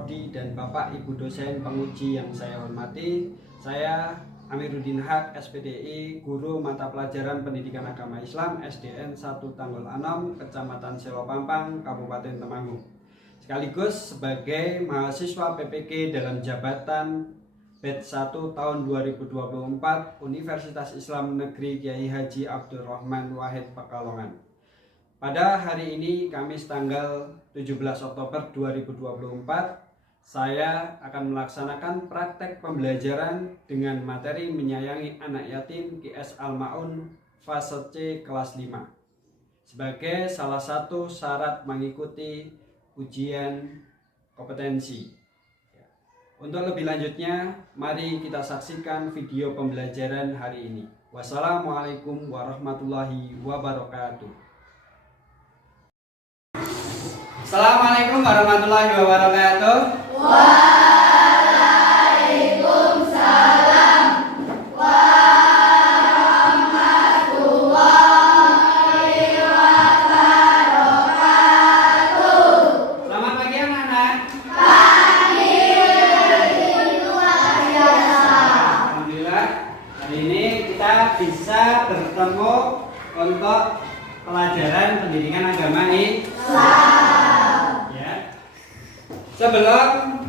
Prodi dan Bapak Ibu dosen penguji yang saya hormati. Saya Amiruddin Haq, SPDI, guru mata pelajaran Pendidikan Agama Islam SDN 1 Tanggul Anom, Kecamatan Selopampang, Kabupaten Temanggung. Sekaligus sebagai mahasiswa PPG dalam jabatan batch 1 tahun 2024 Universitas Islam Negeri Kiai Haji Abdul Rahman Wahid Pekalongan. Pada hari ini Kamis tanggal 17 Oktober 2024, saya akan melaksanakan praktek pembelajaran dengan materi menyayangi anak yatim QS Al-Ma'un fase C kelas 5 sebagai salah satu syarat mengikuti ujian kompetensi. Untuk lebih lanjutnya, mari kita saksikan video pembelajaran hari ini. Wassalamualaikum warahmatullahi wabarakatuh. Assalamualaikum warahmatullahi wabarakatuh. Waalaikumsalam warahmatullahi wabarakatuh. Selamat pagi anak-anak. Pagi luar biasa. Alhamdulillah, hari ini kita bisa bertemu untuk pelajaran pendidikan agama Islam. Ya. Sebelum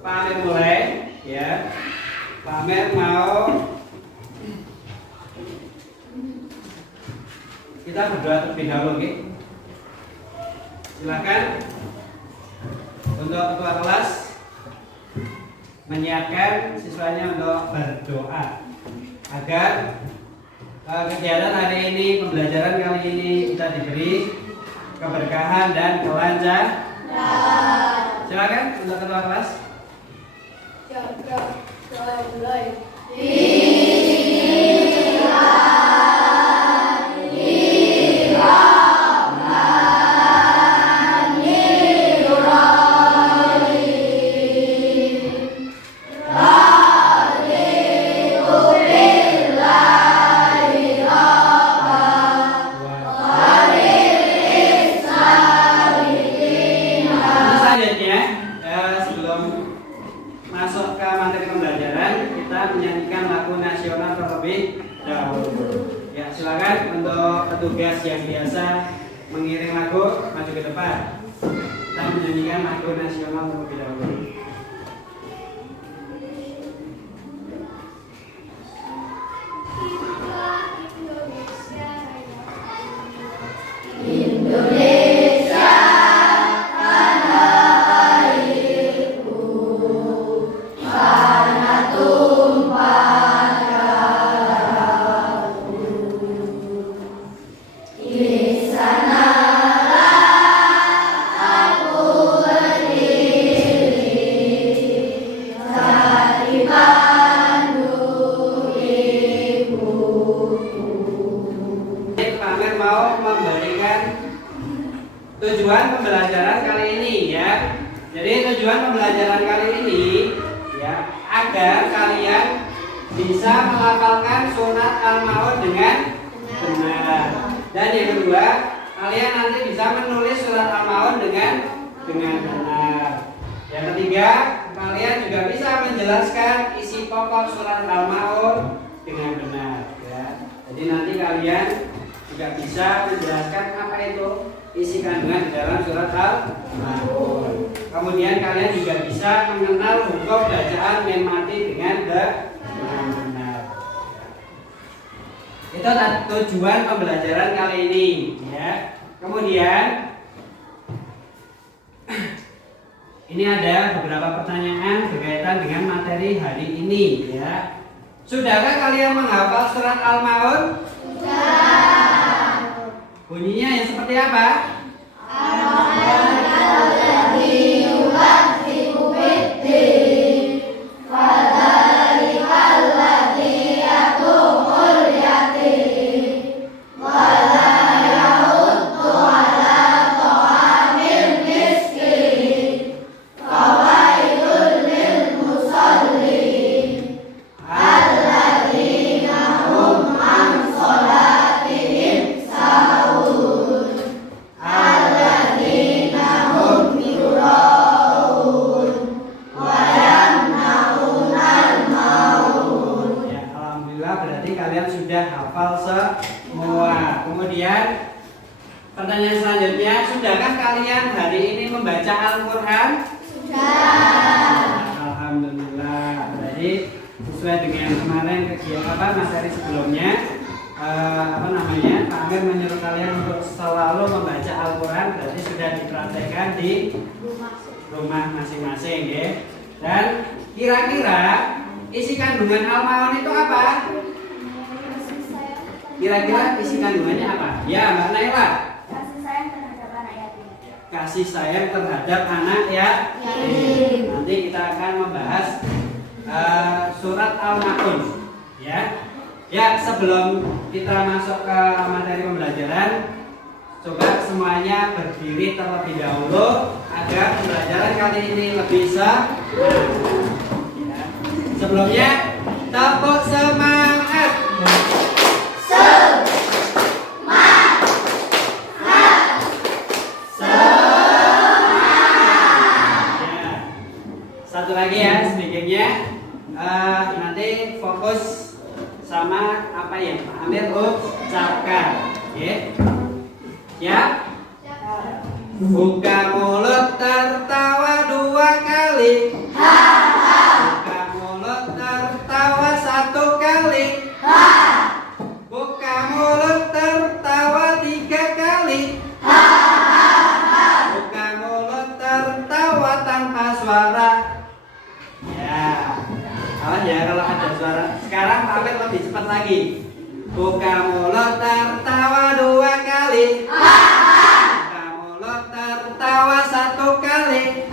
Pak Amir mulai, ya, Pak Amir mau kita berdoa terlebih dahulu, okay? Silakan untuk ketua kelas menyiapkan siswanya untuk berdoa agar kegiatan hari ini, pembelajaran kali ini kita diberi keberkahan dan kelancaran. Silakan untuk ketua kelas. Masuk ke materi pembelajaran, kita menyanyikan lagu nasional terlebih dahulu. Ya, silakan untuk petugas yang biasa mengiring lagu maju ke depan. Kita menyanyikan lagu nasional terlebih dahulu. Tujuan pembelajaran kali ini, ya. Jadi tujuan pembelajaran kali ini, ya, agar kalian bisa melafalkan surat Al-Ma'un dengan benar. Dan yang kedua, kalian nanti bisa menulis surat Al-Ma'un dengan benar. Yang ketiga, kalian juga bisa menjelaskan isi pokok surat Al-Ma'un dengan benar, ya. Jadi nanti kalian juga bisa menjelaskan apa itu isi kandungan di dalam surat Al-Ma'un. Kemudian kalian juga bisa mengenal hukum bacaan mem mati dengan benar. Itu tujuan pembelajaran kali ini, ya. Kemudian ini ada beberapa pertanyaan berkaitan dengan materi hari ini, ya. Sudahkah kalian menghafal surat Al-Ma'un? Sudah. Bunyinya yang seperti apa? Alladzina hum sesuai dengan kemarin kegiatan materi sebelumnya, Pak Amir menyuruh kalian untuk selalu membaca Al-Quran, berarti sudah dipraktekkan di rumah masing-masing ya. Dan kira-kira isi kandungan Al-Ma'un itu apa? Kira-kira isi kandungannya apa? Ya, Mbak Naila. Kasih sayang terhadap anak yatim. Kasih sayang terhadap anak yatim. Nanti kita akan membahas surat Al-Ma'un ya. Ya, sebelum kita masuk ke materi pembelajaran, coba semuanya berdiri terlebih dahulu agar pembelajaran kali ini lebih semangat. Ya. Sebelumnya, tepuk semangat. Satu lagi ya sedikitnya, nanti fokus sama apa yang Pak Amir ucapkan, ya. Buka mulut tertawa 2 kali. Buka mulut tertawa 1 kali. Buka mulut tertawa 3 kali. Buka mulut tertawa tanpa suara. Ya, awas ya kalau ada suara. Sekarang Pak Amir lebih cepat lagi. Buka mulut tertawa 2 kali. Buka mulut tertawa 1 kali.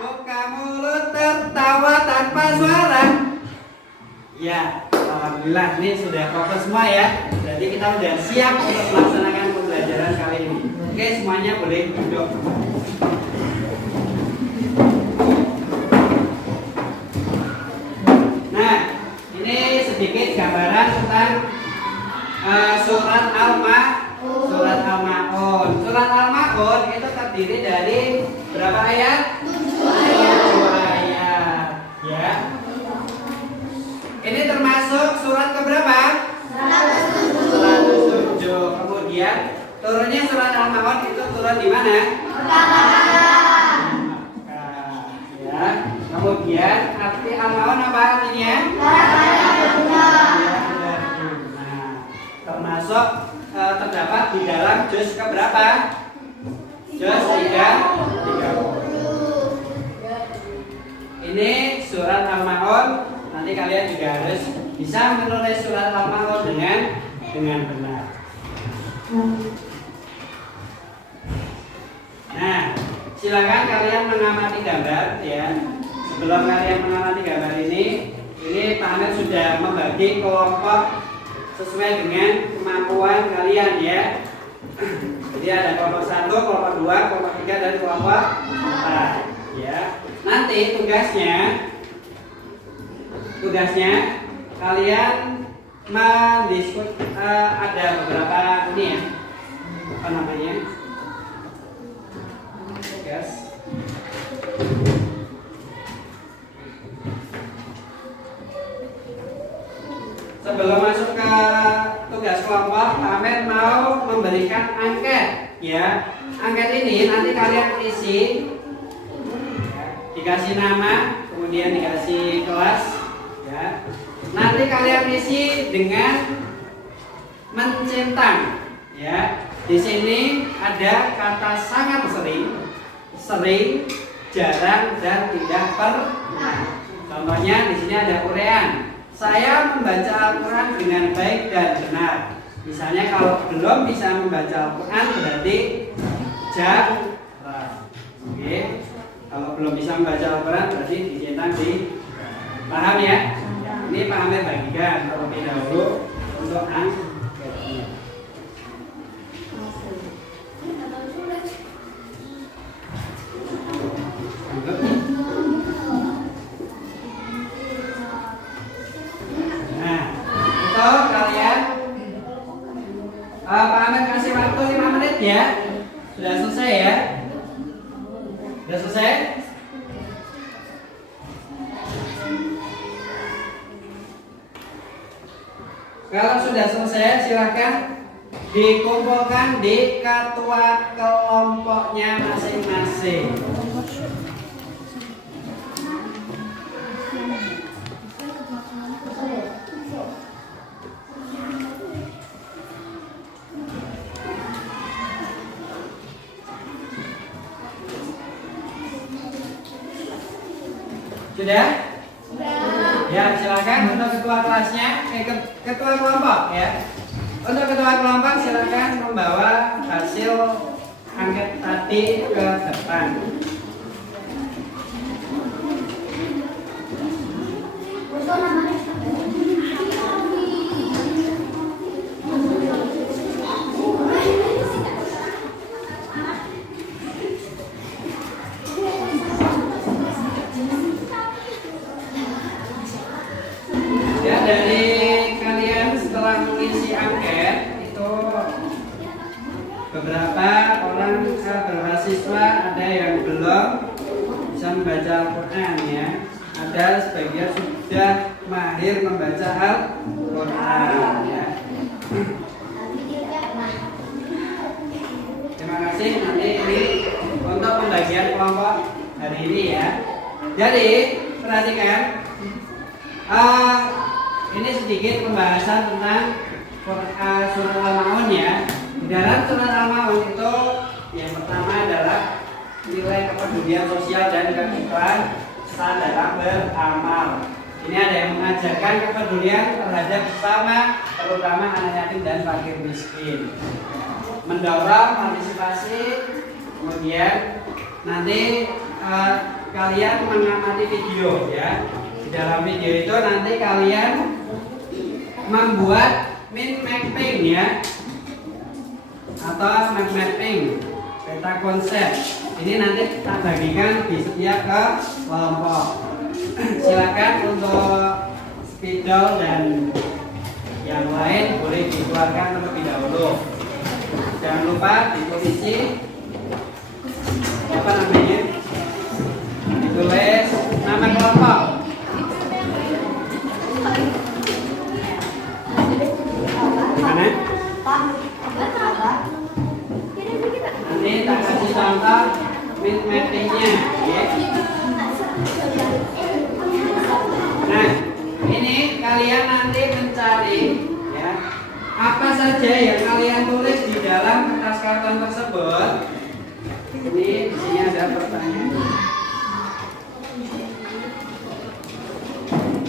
Buka mulut tertawa tanpa suara. Ya, alhamdulillah ini sudah fokus semua ya. Jadi kita sudah siap untuk melaksanakan pembelajaran kali ini. Oke, semuanya boleh duduk. Nah, ini sedikit gambaran tentang surat Al-Ma'un. Surat Al-Ma'un itu terdiri dari berapa ayat? 7 ayat. Ya. Ini termasuk surat keberapa? 107. Kemudian turunnya surat Al-Ma'un itu turun di mana? Ya. Kemudian arti Al-Ma'un apa artinya? Termasuk terdapat di dalam juz keberapa? Juz 30. Ini surat Al-Ma'un. Nanti kalian juga harus bisa menulis surat Al-Ma'un dengan benar. Nah, silakan kalian mengamati gambar ya. Sebelum kalian mengamati gambar ini Pak Amir sudah membagi kelompok sesuai dengan kemampuan kalian ya. Jadi ada kelompok 1, kelompok 2, kelompok 3 dan kelompok 4 ya. Nanti tugasnya kalian ada beberapa ini ya. Apa namanya? Tugas. Sebelum masuk ke tugas kelompok, Pak Amir mau memberikan angket ya. Angket ini nanti kalian isi, dikasih nama, kemudian dikasih kelas ya. Nanti kalian isi dengan mencentang ya. Di sini ada kata sangat sering, jarang dan tidak pernah. Contohnya di sini ada uraian. Saya membaca Al-Quran dengan baik dan benar. Misalnya kalau belum bisa membaca Al-Quran berarti jarang. Oke. Kalau belum bisa membaca Al-Quran berarti dicentang di. Paham ya? Ini Pak Amir bagikan terlebih dahulu untuk angketnya. Nah, itu kalian Pak Amir kasih waktu 5 menit ya. Sudah selesai ya? Sudah selesai? Kalau sudah selesai silahkan dikumpulkan di ketua kelompoknya masing-masing. Sudah? Ya, silakan untuk ketua kelasnya, ketua kelompok ya. Untuk ketua kelompok silakan membawa hasil angket tadi ke depan. Ya, dari kalian setelah mengisi angket itu beberapa orang mahasiswa ada yang belum bisa membaca Al-Quran ya. Ada sebagian sudah mahir membaca Al-Quran ya. Terima kasih. Nanti ini untuk pembagian kelompok hari ini ya. Jadi perhatikan. Ini sedikit pembahasan tentang surat Al-Maun ya. Di dalam surat Al-Maun itu yang pertama adalah nilai kepedulian sosial dan keikhlasan dalam beramal. Ini ada yang mengajarkan kepedulian terhadap sesama, terutama anak yatim dan fakir miskin. Mendorong partisipasi, kemudian nanti kalian mengamati video ya. Di dalam video itu nanti kalian membuat mind mapping ya, atau map mapping peta konsep. Ini nanti kita bagikan di setiap kelompok. Silakan untuk spidol dan yang lain boleh dikeluarkan terlebih dahulu. Jangan lupa ditulis apa namanya, ditulis nama kelompok. Mana? Nanti tak kasih contoh mind mappingnya ya. Nah, ini kalian nanti mencari ya, apa saja yang kalian tulis di dalam kertas karton tersebut. Ini di sini ada pertanyaan.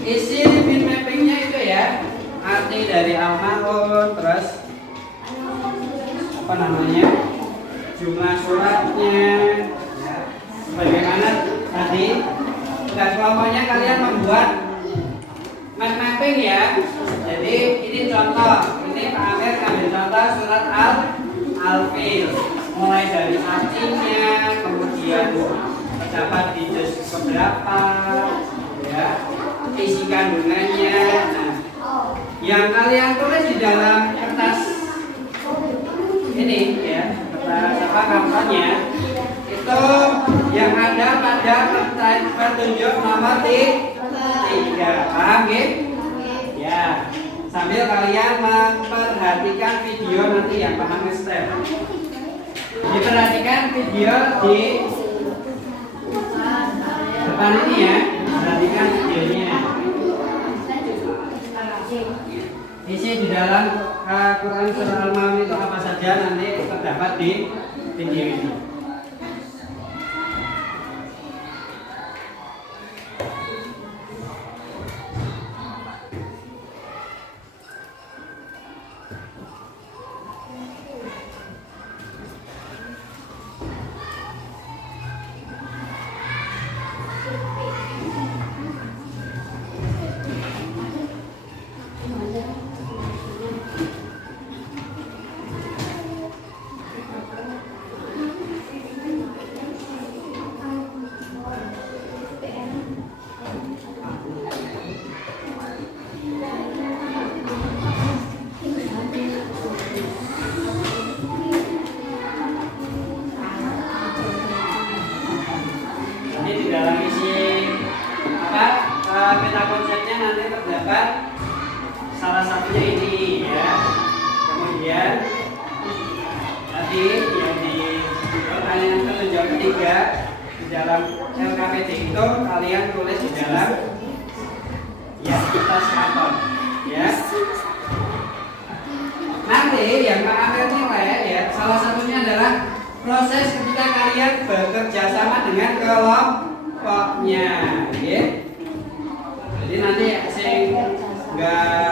Isi mind mappingnya itu ya, arti dari Al-Maun, terus apa namanya, jumlah suratnya ya. Bagaimana tadi tugas kelompoknya kalian membuat mind mapping ya. Jadi ini contoh, ini Pak Amir ambil contoh surat Al-Fil, mulai dari artinya, kemudian terdapat di juz keberapa ya, isi kandungannya. Nah, yang kalian tulis di dalam kertas ini ya, kertas apa kartonnya itu yang ada pada petunjuk nomor 3. Paham gitu? Ya, sambil kalian memperhatikan video nanti yang paham step. Diperhatikan video di depan ini ya, perhatikan videonya. Isi di dalam Quran surah Al-Maun itu apa saja nanti terdapat di video ini. Peta konsepnya nanti terdapat salah satunya ini ya. Kemudian tadi yang di pertanyaan petunjuk ketiga di dalam LKPD itu kalian tulis di dalam ya kertas karton ya. Nanti yang Pak Amir nilai ya, salah satunya adalah proses ketika kalian bekerja sama dengan pokoknya, ya. Jadi nanti sing nggak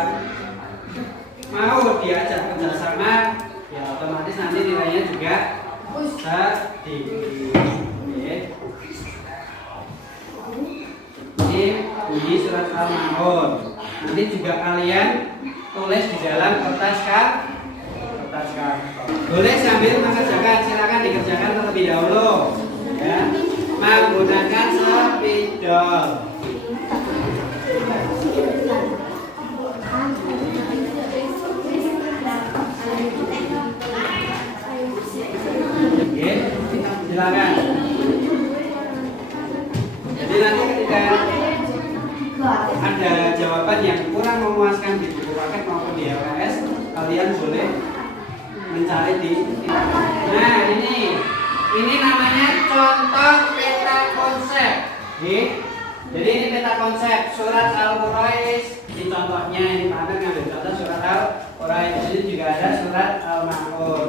mau diajak kerjasama, ya otomatis nanti nilainya juga bisa tinggi. Ya. Ini bunyi surat Al-Maun. Nanti juga kalian tulis di dalam kertas karton. Boleh sambil mengerjakan, silakan dikerjakan terlebih dahulu. Ya, menggunakan spidol. Oke, silakan. Jadi nanti ketika ada jawaban yang kurang memuaskan di buku paket maupun di LKS, kalian boleh mencari di internet. Nah, ini namanya contoh peta konsep. Jadi ini peta konsep surat Al-Quraish. Di contohnya ini Pak Amir ngambil contoh surat Al-Quraish. Ini juga ada surat Al-Maun.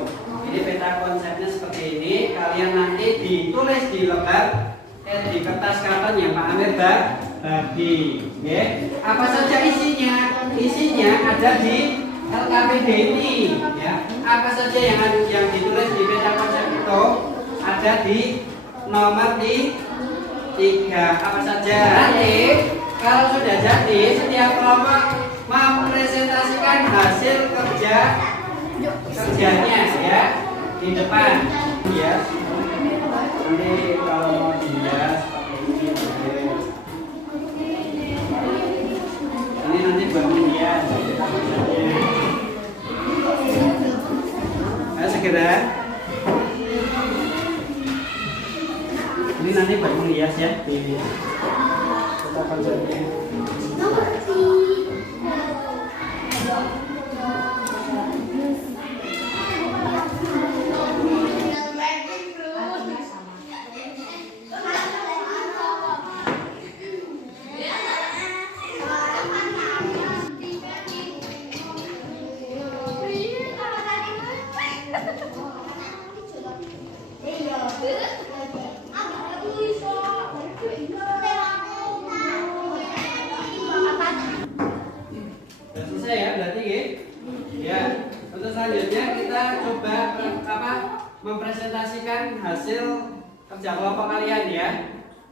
Ini peta konsepnya seperti ini. Kalian nanti ditulis di lembar di kertas karton yang Pak Amir bagi. Apa saja isinya? Isinya ada di LKPD ini, ya. Apa saja yang ditulis di peta konsep itu ada di nomor 3. Apa saja? Nanti kalau sudah jadi, setiap kelompok mempresentasikan hasil kerjanya, ya, di depan, ya. Nanti kalau mau dilihat seperti ini nanti buat dilihat. Segera ini nanti buat menghias ya di kita konsepnya. Sudah selesai ya berarti ya. Untuk selanjutnya kita coba mempresentasikan hasil kerja kelompok kalian ya.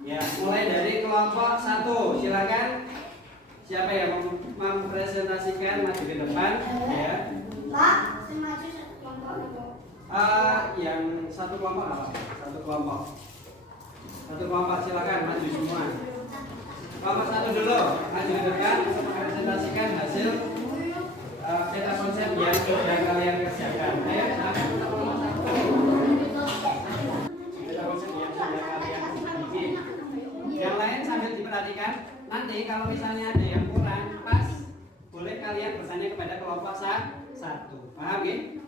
Ya, mulai dari kelompok 1. Silakan. Siapa yang mempresentasikan maju ke depan ya. Pak, saya maju satu kelompok itu. Yang satu kelompok apa? Satu kelompok silakan maju semua. Kelompok 1 dulu maju ke depan untuk mempresentasikan hasil peta konsep yang sudah kalian kerjakan. Ayo, silakan untuk kelompok 1. Peta konsep yang sudah kalian bikin. Yang lain sambil diperhatikan. Nanti kalau misalnya ada yang kurang pas, boleh kalian bertanya kepada kelompok 1. Paham ya?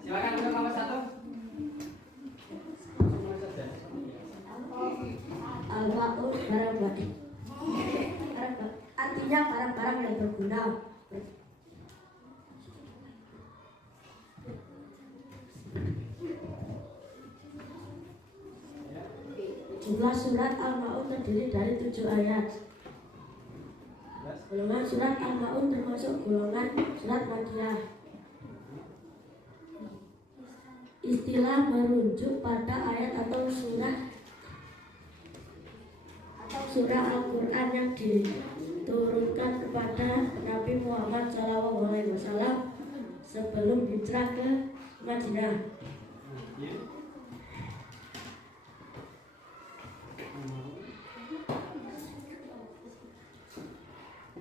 Silakan untuk kelompok 1. Al-Maun barang-barang. Artinya barang-barang yang berguna. Jumlah surat Al-Maun terdiri dari 7 ayat. Golongan surat Al-Maun termasuk golongan surat Makkiyah. Istilah merujuk pada ayat atau surah Al-Quran yang diturunkan kepada Nabi Muhammad SAW sebelum hijrah ke Madinah.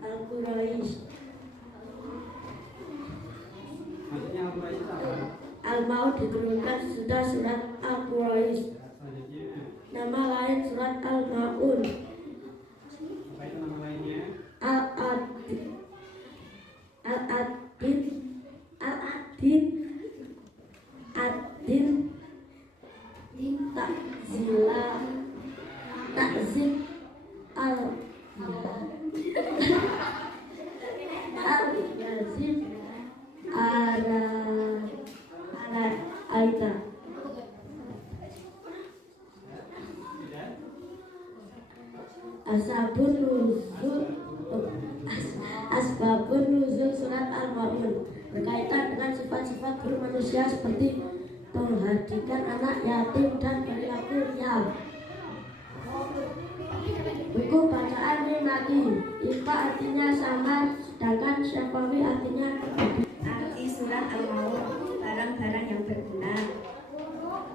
Al-Quraish. Al-Maun diturunkan sudah surat Al-Quraish. Nama lain surat Al-Maun. Asbabun nuzul surat Al-Maun berkaitan dengan sifat-sifat buruk manusia seperti menghadirkan anak yatim dan perilaku riya. Buku bacaan Minaki. Ifa artinya samar, sedangkan Syafawi artinya Arti surat Al-Maun, barang-barang yang berguna.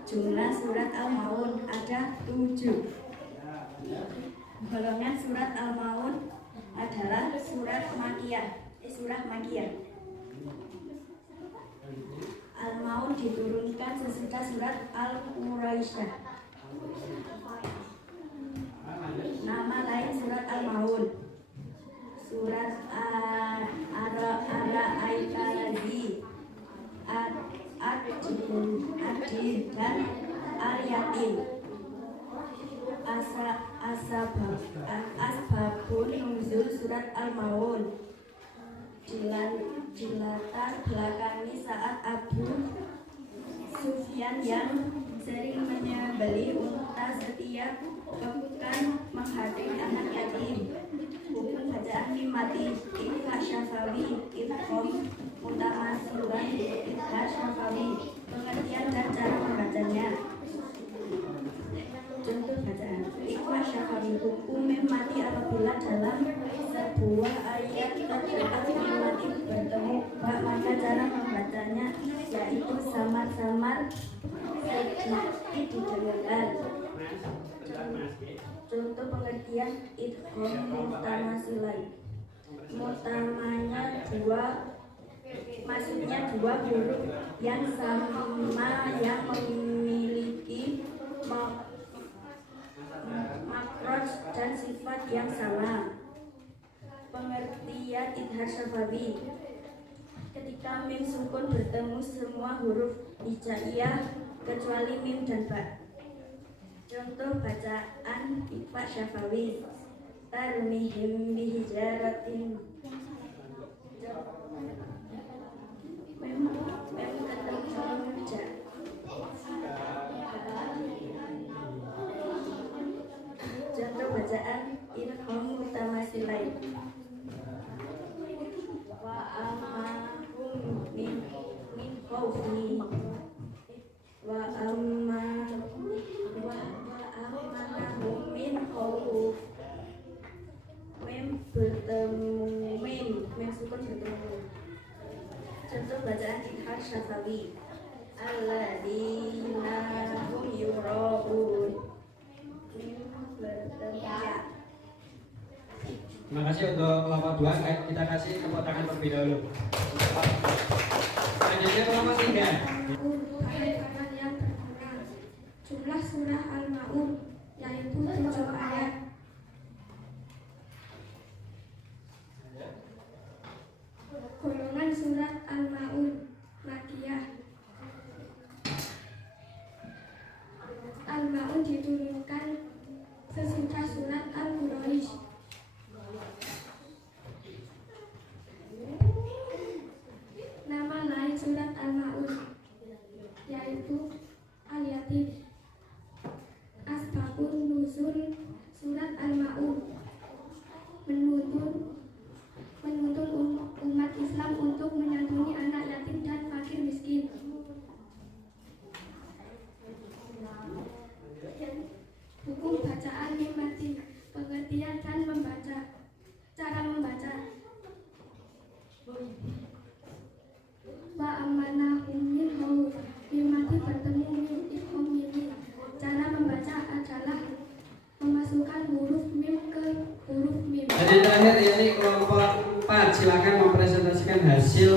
Jumlah surat Al-Maun ada 7. Golongan surat Al-Maun adalah surah Makiyah. Al-Maun diturunkan sesudah surat Al-Quraisyah. Nama lain surat Al-Maun: surat Ar-Ra'aita Allazi, Ad-Din dan Al-Yatim. Asbabun nuzul surat Al-Maun dilatar belakangi saat Abu Sufyan yang sering menyembelih unta setiap pekan menghadiri anak yatim. Hukum bacaan mimati Ifa Syafawi Ifkom Mutamasilan Ifa Syafawi. Pengertian dan cara membacanya. Contoh bacaan Ikhwa Syafawi. Hukum mati apabila dalam sebuah ayat terdapat mati bertemu maka cara membacanya yaitu samar-samar sedikit didengarkan. Contoh pengertian idgham mutamasilan. Mutamanya maksudnya dua huruf yang sama yang memiliki makroj dan sifat yang sama. Pengertian idhar syafawi. Ketika mim sukun bertemu semua huruf hijaiyah kecuali mim dan ba. Contoh bacaan Ifa Syafawi. Tarmihim bihijaratin. Mem ketemu ja. Contoh bacaan ilham mutamasilain. Wa amahum min khawfi. Wa amanahum min khawf. Mem bertemu mem sukun bertemu. Contoh bacaan Idhar Syafawi. Alladzina hum yura'un. Terima kasih untuk kelompok 2. Kita kasih tepuk tangan terlebih dahulu. Selanjutnya kelompok 3. Barang yang berguna. Jumlah surah Al-Maun yaitu 7 ayat. Golongan surat Al-Maun Makiyah. Al-Maun diturunkan sesudah surat Al-Quraish. Nama lain surat Al-Maun yaitu Al-Yatim. Asbabun nuzul surat Al-Maun menuntun umat Islam untuk menyantuni anak yatim dan fakir miskin. Hukum bacaan mimati, pengertian dan membaca. Cara membaca. Wa amanahum min khawf. Mimati bertemu mim ikhom mimi. Cara membaca adalah memasukkan huruf mim ke huruf mim. Jadi terakhir ini kelompok 4, silakan mempresentasikan hasil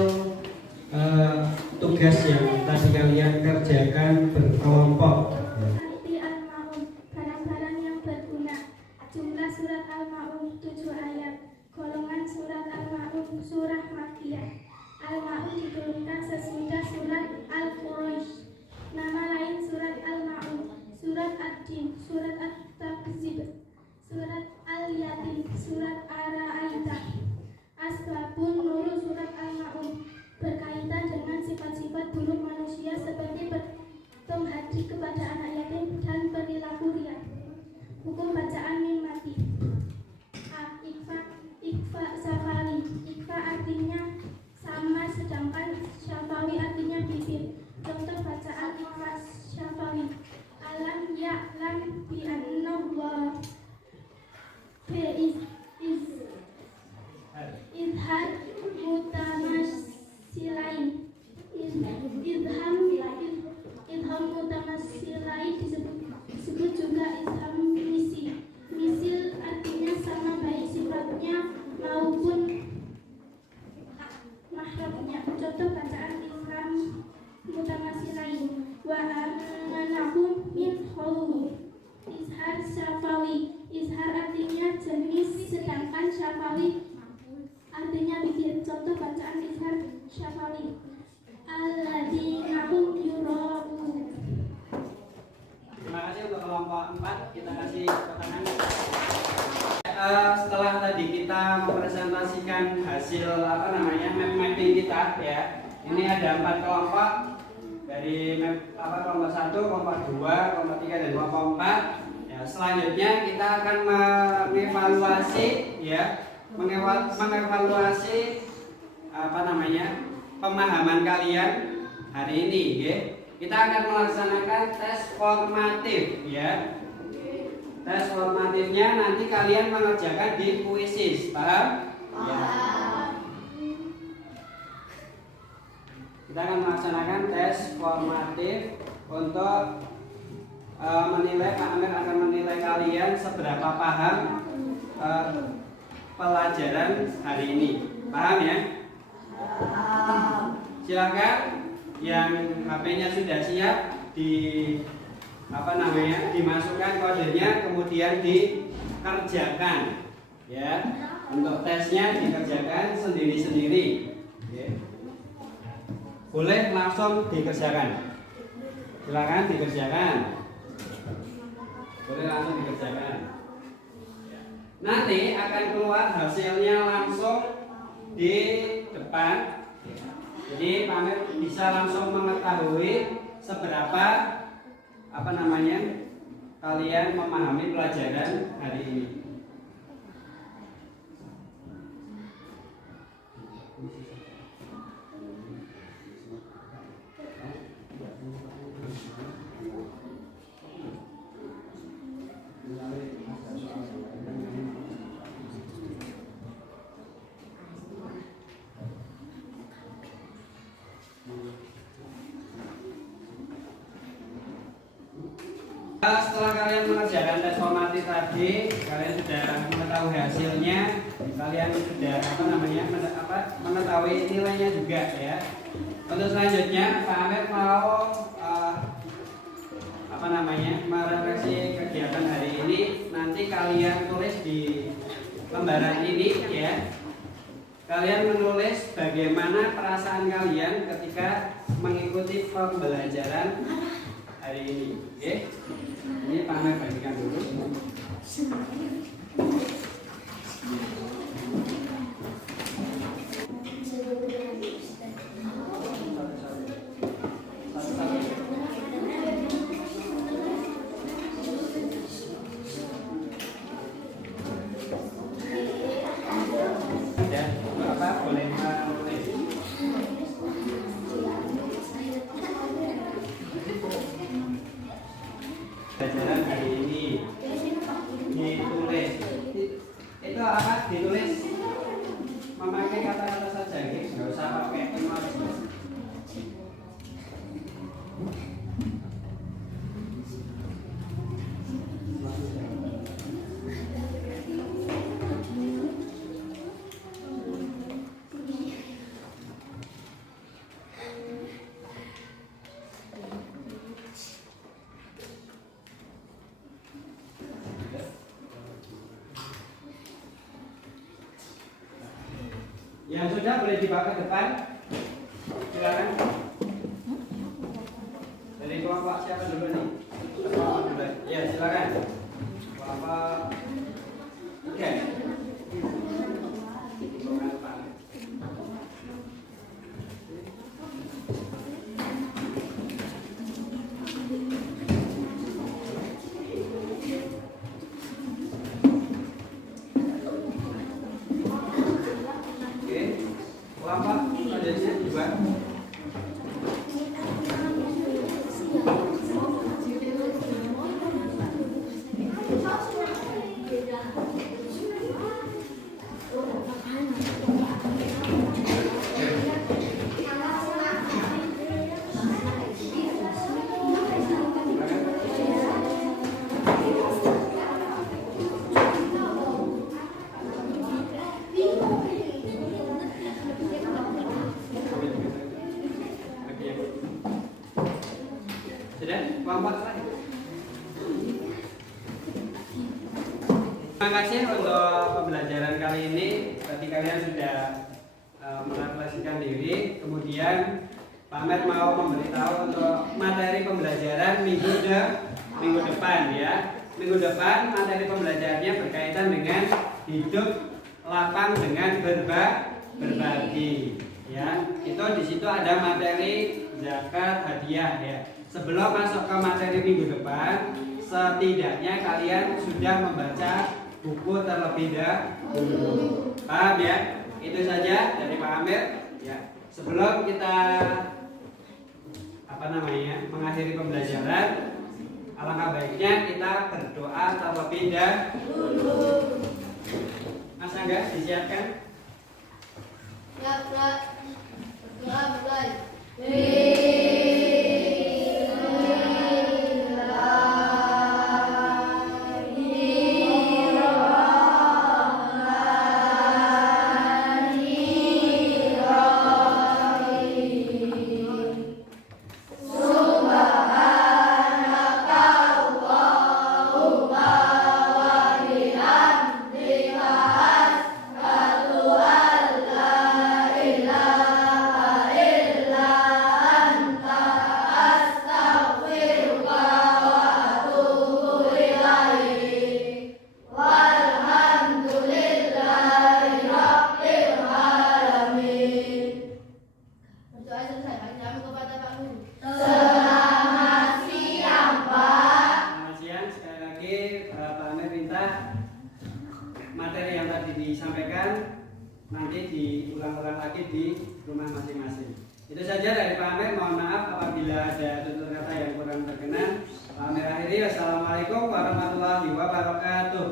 tugas yang tadi kalian kerjakan berkelompok. Arti Al-Maun, barang-barang yang berguna. Jumlah surat Al-Maun 7 ayat. Golongan surat Al-Maun surah Makiyah. Al-Maun diturunkan sesudah surat Al-Quraish. Nama lain surat Al-Maun: surat Ad-Din, surat At-Takzib, surat Al-Yatim, surat Ar-Ra'aita. Asbabun nurul surat Al-Maun berkaitan dengan sifat-sifat buruk manusia seperti menghadiri kepada anak yatim dan perilaku riya. Hukum bacaan mim mati. A. Ikhfa Syafawi. Ikhfa artinya sama, sedangkan Syafawi artinya bibir. Contoh bacaan Ikhfa Syafawi. Alam ya'lam bi anna wa izhar mutamasilain. Idham mutamasilain disebut juga idham misil artinya sama baik sifatnya maupun mahrabnya. Contoh bacaan idham mutamasilain. Wa amanahum min khawf. Izhar Syafawi. Izhar artinya jenis, sedangkan Syafawi artinya bibir. Contoh bacaan izhar Syafawi. Alladzina hum yura'un. Terima kasih untuk kelompok 4. Kita kasih tepuk tangan. Setelah tadi kita mempresentasikan hasil mapping kita ya. Ini ada 4 kelompok dari kelompok 1, kelompok 2, kelompok 3 dan kelompok 4. Ya, selanjutnya kita akan mengevaluasi pemahaman kalian hari ini ya. Kita akan melaksanakan tes formatif ya. Tes formatifnya nanti kalian mengerjakan di kuisis, paham? Ya. Kita akan melaksanakan tes formatif untuk menilai, Pak Amir akan menilai kalian seberapa paham pelajaran hari ini. Paham ya? Silakan yang HP-nya sudah siap dimasukkan kodenya, kemudian dikerjakan ya. Untuk tesnya dikerjakan sendiri-sendiri ya. Boleh langsung dikerjakan. Silakan dikerjakan. Boleh langsung dikerjakan. Nanti akan keluar hasilnya langsung di depan. Jadi Pak Amir bisa langsung mengetahui seberapa kalian memahami pelajaran hari ini. Setelah kalian mengerjakan tes formatif tadi, kalian sudah mengetahui hasilnya, kalian sudah mengetahui nilainya juga ya. Untuk selanjutnya Pak Amir mau merefleksi kegiatan hari ini. Nanti kalian tulis di lembaran ini ya. Kalian menulis bagaimana perasaan kalian ketika mengikuti pembelajaran hari ini. Oke? Ini Pak Amir bagikan dulu. Boleh menulis. Pelajaran hari ini ditulis. Itu ditulis memakai kata-kata saja, nggak usah pakai emoji. Yang sudah boleh dibawa ke depan. Silakan. Dari kelompok siapa dulu nih? Ya, silakan. Kelompok 3. Terima kasih untuk pembelajaran kali ini. Tadi kalian sudah merefleksikan diri. Kemudian Pak Ahmed mau memberitahu untuk materi pembelajaran minggu depan ya. Minggu depan materi pembelajarannya berkaitan dengan hidup lapang dengan berbagi. Ya, itu di situ ada materi zakat hadiah ya. Sebelum masuk ke materi minggu depan, setidaknya kalian sudah membaca buku terlebih dahulu. Paham ya? Itu saja dari Pak Amir ya. Sebelum kita mengakhiri pembelajaran, alangkah baiknya kita berdoa terlebih dahulu. Mas Angga disiapkan? Ya, Pak. Doa mulai. Materi yang tadi disampaikan nanti diulang-ulang lagi di rumah masing-masing. Itu saja dari Pak Amir. Mohon maaf apabila ada tutur kata yang kurang berkenan. Pak Amir akhiri. Wassalamualaikum warahmatullahi wabarakatuh.